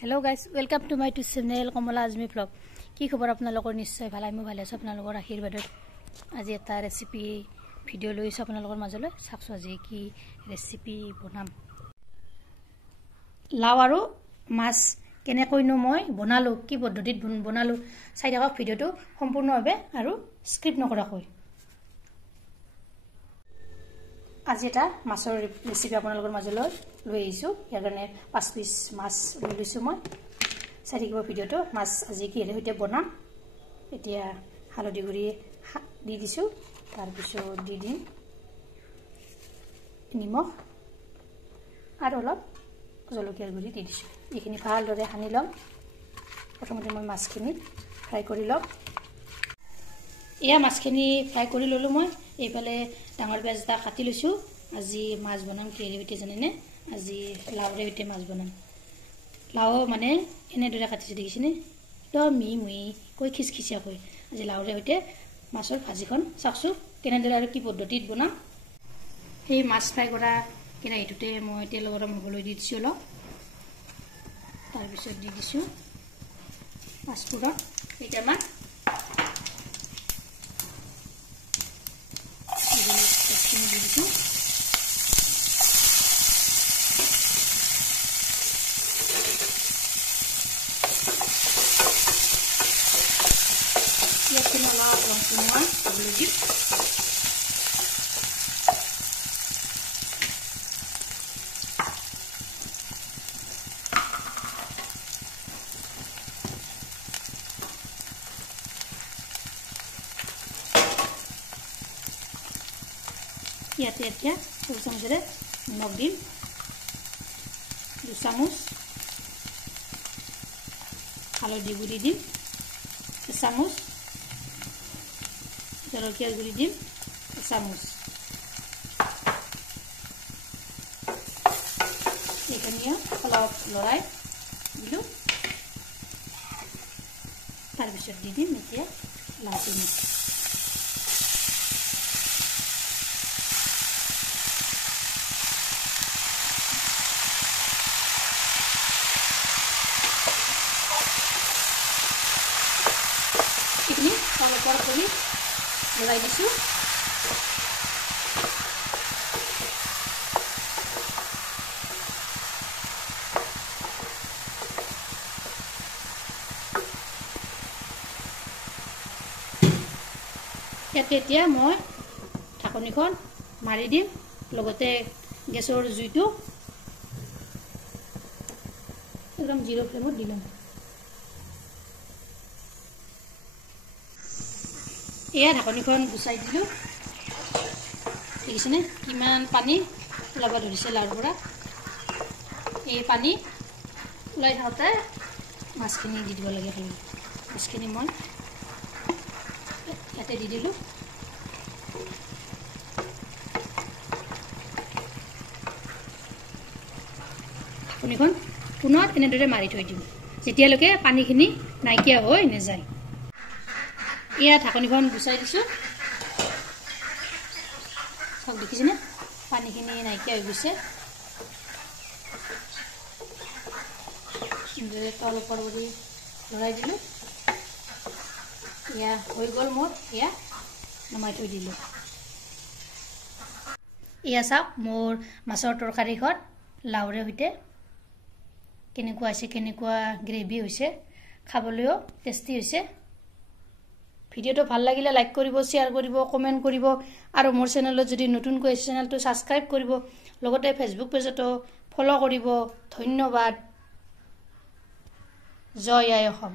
Hello guys, welcome to my channel Kamala Azmi vlog. কি খবৰ আপোনালোকৰ নিশ্চয় ভাল আমি ভালে আছো আপোনালোকৰ আশীৰ্বাদত আজি এটা ৰেচিপি ভিডিও লৈছো আপোনালোকৰ মাজলৈ চাকছো আজি কি ৰেচিপি বনাম লাও আৰু মাছ কেনে কইনো মই বনালো কি পদ্ধতিত বনালো চাই থাকক ভিডিওটো সম্পূৰ্ণভাৱে আৰু স্ক্ৰিপ্ট নকৰাকৈ আজি এটা মাছৰ ৰেচিপি আপোনালোকৰ মাজলৈ লৈ আহিছো ইয়াৰ কাৰণে 5 পিস মাছ লৈ লৈছো মই চাই থাকিব ভিডিওটো মাছ আজি কি হেৰিতে বনাম এতিয়া হালধি গুৰি দি দিছো তাৰ পিছত দি দিম নিমখ আৰু অলপ জলকীয়াৰ গুৰি দি দিছো এইখিনি ভালদৰে সানি লম প্ৰথমতে মই মাছখিনি ফ্ৰাই কৰি লম এয়া মাছখিনি ফ্ৰাই কৰি ললো মই এইফালে ডাঙৰ পিয়াজ এটা কাটি লৈছো আজি মাছ বনাম কি হেৰিতে জানেনে আজি লাউৰে সৈতে মাছ বনাম লাউ মানে এনে দৰে কাটিছে দেখিছেনে তো মি কৈ খিচখিচিয়া কৈ আজি লাউৰে সৈতে মাছৰ ভাজিখন চাকছো কেনে দৰে আৰু কি পদ্ধতিত বনাম এই মাছ ফ্ৰাই কৰা কেৰাহীটোতে মই তেল গৰম হ'বলৈ দি দিছো অলপ তাৰ পিছত দি দিছো পাঁচফোৰণ কেইটামান দি দিছো semua berlebih ya tiap-tiap urusan saja nogdim 2 samus kalau dibudi 1 samus জলকীয়া গুৰি দিম চামুচ এইখিনি অলপ লৰাই দিলো তাৰ পিছত দি দিম এতিয়া লাউখিনি এইখিনি অলপ কৰি লৰাই দিছো এতিয়া মই ঢাকনিখন মাৰি দিম লগতে গেছৰ জুইটো একদম জিৰ' ফ্লেমত দিলাম এয়া ঢাকনিখন গুচাই দিলো দেখিছেনে কিমান পানী ওলাব ধৰিছে লাউৰ পৰা এই পানী ওলাই থাকোঁতে মাছখিনি দি দিব লাগে খালি মাছখিনি মই ইয়াতে দি দিলোঁ ঢাকনিখন পুনৰ এনেদৰে মাৰি থৈ দিম যেতিয়ালৈকে পানীখিনি নাইকিয়া হৈ নাযায় এয়া ঢাকনিখন গুচাই দিছো সব দেখিছেনে পানীখিনি নাইকিয়া হৈ গৈছে সুন্দৰে তলৰ পৰবৰি লৰাই দিলো এয়া হৈ গ'ল মোৰ এয়া নমাই থৈ দিলো এয়া চাওক মোৰ মাছৰ তৰকাৰীখন লাউৰে সৈতে কেনেকুৱা আছে কেনেকুৱা গ্ৰেভি হৈছে খাবলৈও টেষ্টি হৈছে ভিডিওটো ভাল লাগিলে লাইক কৰিব শেয়াৰ কৰিব কমেন্ট কৰিব আৰু মোৰ চেনেলত যদি নতুনকৈ চেনেলটো সাবস্ক্ৰাইব কৰিব লগতে ফেসবুক পেজটো ফলো কৰিব ধন্যবাদ জয় আই অসম